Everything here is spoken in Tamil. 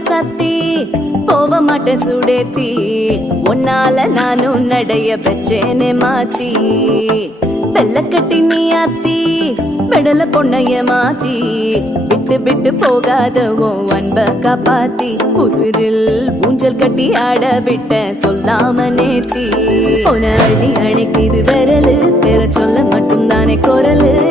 ராசாத்தி போக மாட்டேன் சுடேத்தி உன்னால நானும் நடைய பெச்சேனே மாத்தி வெள்ள கட்டி நீ ஆத்தி பெடல பொண்ணைய மாத்தி விட்டு விட்டு போகாதவோ அன்ப காப்பாத்தி உசிரில் ஊஞ்சல் கட்டி ஆட விட்ட சொல்லாம நேத்தி உன அள்ளி அணைக்குது விரலு பெற சொல்ல மட்டும்தானே குரலு